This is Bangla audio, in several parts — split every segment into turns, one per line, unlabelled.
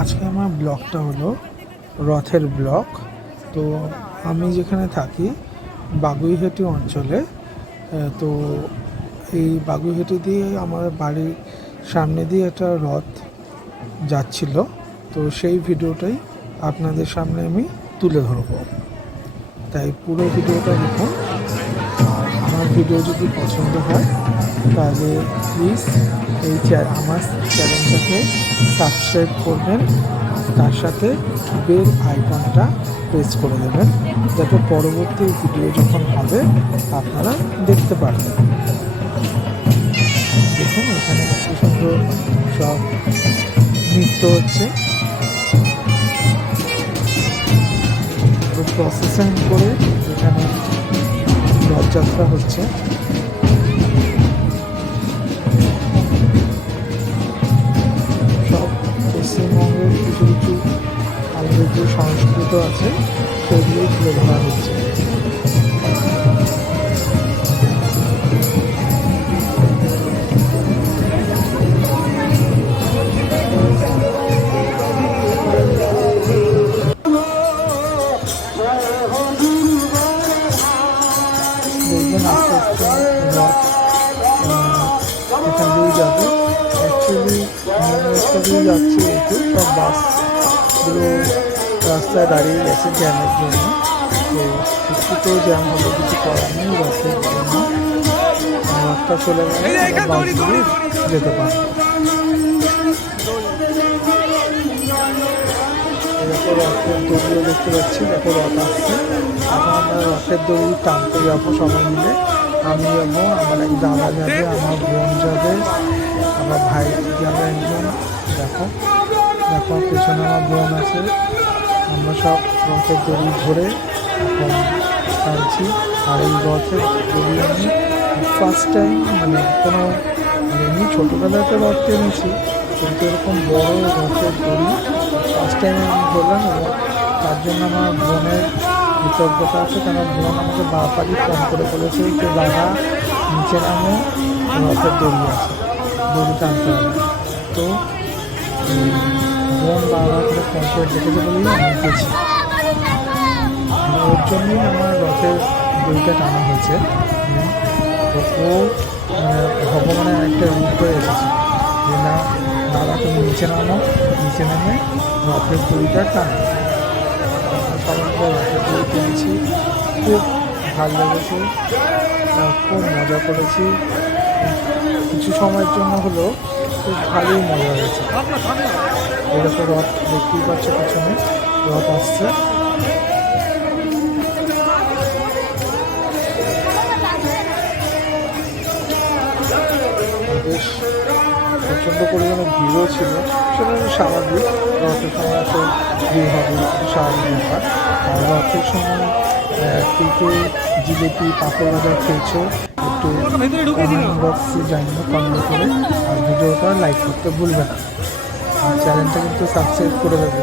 আজকে আমার ব্লগটা হলো রথের ব্লগ। তো আমি যেখানে থাকি, বাগুইহাটি অঞ্চলে তো এই বাগুইহাটি দিয়ে আমার বাড়ির সামনে দিয়ে একটা রথ যাচ্ছিল। তো সেই ভিডিওটাই আপনাদের সামনে আমি তুলে ধরবো। তাই পুরো ভিডিওটা দেখুন। আমার ভিডিও যদি পছন্দ হয়, তাহলে প্লিজ এই আমার চ্যানেলটাকে সাবস্ক্রাইব করবেন। তার সাথে বেল আইকনটা প্রেস করে দেবেন, যাতে পরবর্তী ভিডিও যখন হবে, আপনারা দেখতে পারবেন। দেখুন, এখানে সুন্দর সব নৃত্য হচ্ছে। প্রসেসিং করে এখানে রথযাত্রা হচ্ছে। সব পশ্চিমবঙ্গের কিছু কিছু যে সংস্কৃত আছে। যাবে। অ্যাকচুয়ালি রাস্তা দিয়ে যাচ্ছে একটু সব বাসগুলো রাস্তায় দাঁড়িয়ে গেছে জ্যামের জন্য। তো একটু তো জ্যাম হলে কিছু করার নেই রথের জন্য। রথটা চলে গেলে বাসগুলো যেতে পারব। দেখো রথের দড়িও দেখতে পাচ্ছি দেখো রথ আসছে। এখন আমরা রথের দড়ি টানতে যাব সবাই মিলে। আমি যাব আমার এক দাদা যাবে, আমার বোন যাবে, আমার ভাই যাবে একজন, দেখো দেখো, পেছনে আমার বোন আছে, আমরা সব রথের দড়ি ধরে এখন টানছি, আর এই রথের দড়ি আমি ফার্স্ট টাইম মানে কোনো মানে এমনি ছোটোবেলায় তো রথ টেনেছি, কিন্তু এরকম বড় রথের দড়ি ফার্স্ট টাইম আমি ধরলাম এবং তার জন্য আমার বোনের কৃতজ্ঞতা আছে কারণ বোন আমাকে বাপারই ফোন করে বলেছে যে দাদা নিচে নামে রথের দড়ি আছে দড়ি টানতে হবে। তো উম, বোন বারবার করে ফোন করে ডেকেছে বলেই আমি গেছি। ওর জন্যই আমার রথের দড়িটা টানা হয়েছে। তো ও ভগবানের একটা রূপ হয়ে এসেছে যে না দাদা তুমি নিচে নামো। নিচে নামে রথের দড়িটা টানো। মিলে রথের দড়ি টেনেছি খুব ভালো লেগেছে খুব মজা করেছি কিছু সময়ের জন্য হলো খুব ভালোই মজা হয়েছে এরকম রথ দেখতেই পাচ্ছ পিছনে রথ আসছে প্রচণ্ড পরিমাণে ভিড়ও ছিল সেটা স্বাভাবিক। রথের সময় তো ভিড় হবে স্বাভাবিক ব্যাপার। আর রথের সময় কেউ কে কে জিলিপি পাঁপড় বাজার খেয়েছো একটু বক্সে জানিয়ে কমেন্ট করে। আর ভিডিওটা লাইক করতে ভুলবে না। আর চ্যানেলটা কিন্তু সাবস্ক্রাইব করে দেবে।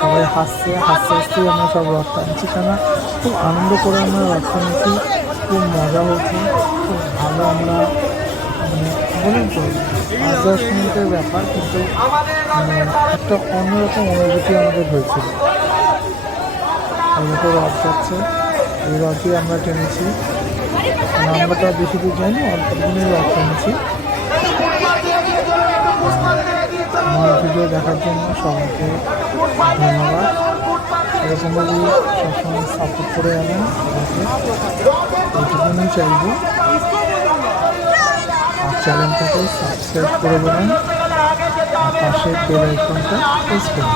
সবাই হাসছে, হাসতে হাসতে আমরা সব রথ টানছি কেন খুব আনন্দ করে আমরা রথ টানছি, খুব মজা হয়েছে, খুব ভালো আমরা মানে বলুন তো পাঁচ ব্যাপার, কিন্তু মানে একটা অন্যরকম অনুভূতি আমাদের হয়েছিল। এরকম রথ যাচ্ছে, এই রথই আমরা টেনেছি। আর বেশি দূর যাইনি, অল্প দিনই রথ টেনেছি। ভিডিও দেখার জন্য সবাইকে ধন্যবাদ। এরকমভাবে সবসময় সাপোর্ট করে যাবেন এইটুকুনি চাইব। আর চ্যানেলটাকে সাবস্ক্রাইব করে দেবেন। আর পাশে বেল আইকনটা প্রেস করে